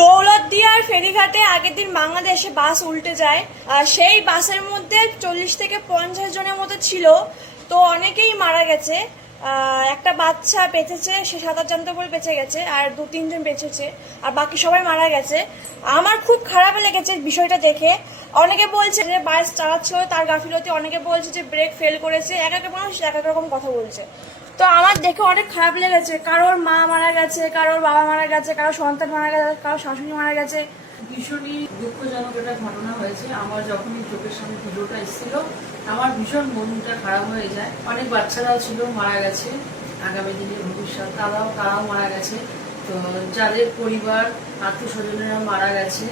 দৌলতদিয়ার ফেরিঘাটে আগের দিন বাংলাদেশে বাস উল্টে যায়। সেই বাসের মধ্যে 40 থেকে 50 জনের মতো ছিল। তো অনেকেই মারা গেছে। একটা বাচ্চা বেঁচেছে, সে সাঁতার জানতে বলে বেঁচে গেছে, আর 2-3 জন বেঁচেছে, আর বাকি সবাই মারা গেছে। আমার খুব খারাপ লেগেছে বিষয়টা দেখে। অনেকে বলছে যে বাস চালাচ্ছিল তার গাফিলতি, অনেকে বলছে যে ব্রেক ফেল করেছে। এক এক মানুষ এক এক রকম কথা বলছে। তো আমার দেখে অনেক খারাপ লেগেছে। কারোর মা মারা গেছে, কারোর বাবা মারা গেছে, কারোর সন্তান মারা গেছে, কারোর শাশুড়ি মারা গেছে। ভীষণই দুঃখজনক একটা ঘটনা হয়েছে। আমার যখনই চোখের সামনে ভিডিওটা এসেছিল আমার ভীষণ মনটা খারাপ হয়ে যায়। অনেক বাচ্চারাও ছিল, মারা গেছে, আগামী দিনের ভবিষ্যৎ তারাও মারা গেছে। তো যাদের পরিবার আত্মীয় স্বজনেরা মারা গেছে,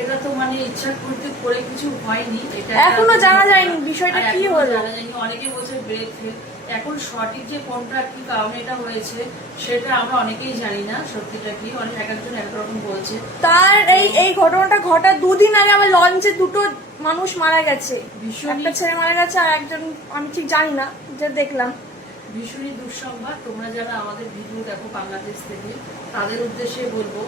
এটা তো মানে ইচ্ছা করতে করে কিছু হয়নি। এটা এখনো জানা যায়নি বিষয়টা কি হলো। জানা যায়নি। অনেকে বলছে ব্রেক ফেল। এখন সঠিক যে কোনটা কি কারণে এটা হয়েছে সেটা আমরা অনেকেই জানি না, সত্যিটা কি অনেক এক একজন একরকম বলছে। তার এই ঘটনাটা ঘটা 2 দিন আগে আমার লঞ্চে 2টো মানুষ মারা গেছে। একটা ছেলে মারা গেছে আর একজন আমি ঠিক জানি না, যে দেখলাম। ভীষণই দুঃসংবাদ। তোমরা যারা আমাদের ভিডিও দেখো বাংলাদেশ থেকে, তাদের উদ্দেশ্যে বলবো,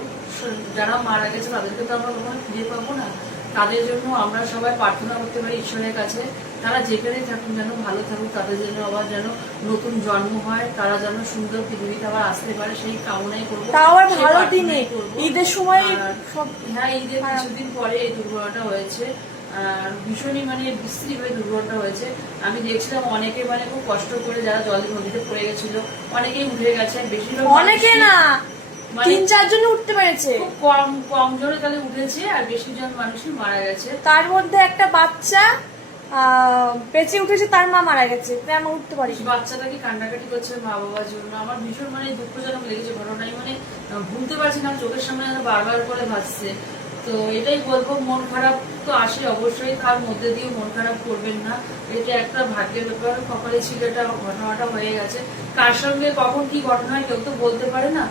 যারা মারা গেছে তাদেরকে তো আমরা কখনো ফিরে পাবো না। তাদের জন্য আমরা সবাই প্রার্থনা করতে পারি ঈশ্বরের কাছে, তারা যেখানেই থাকুক যেন ভালো থাকুক, তাদের জন্য আবার যেন নতুন জন্ম হয়, তারা যেন সুন্দর পৃথিবীতে আবার আসতে পারে, সেই কামনাই করবো। তাও আবার ভালো দিনে, ঈদের সময় সব। হ্যাঁ, ঈদের কিছুদিন পরে এই দুর্ঘটনাটা হয়েছে। আর ভীষণই মানে বিশ্রী হয়ে দুর্ঘটনা হয়েছে। আমি দেখছিলাম অনেকে মানে খুব কষ্ট করে যারা জলের নদীতে পড়ে গেছিল, অনেকেই উঠে গেছে। বেশিরভাগ অনেকে না, 3-4 জন উঠতে পেরেছে। খুব কম জনে তাহলে উঠেছে, আর বেশিরভাগ মানুষই মারা গেছে। তার মধ্যে একটা বাচ্চা বেঁচে উঠেছে, তার মা মারা গেছে, তাই আমরা উঠতে পারি। বাচ্চাটাকে কান্নাকাটি করছে মা বাবার জন্য। আমার ভীষণ মানে দুঃখজনক লেগেছে ঘটনায়, মানে ভুলতে পারছি না, চোখের সামনে বারবার করে ভাসছে। তো এটাই বলবো, মন খারাপ তো আসে অবশ্যই, তার মধ্যে দিয়ে মন খারাপ করবেন না। এটা একটা ভাগ্যের ব্যাপার, কপালে ছিল এটা ঘটনাটা হয়ে গেছে। কার সঙ্গে কখন কি ঘটনা হয় কেউ তো বলতে পারে না।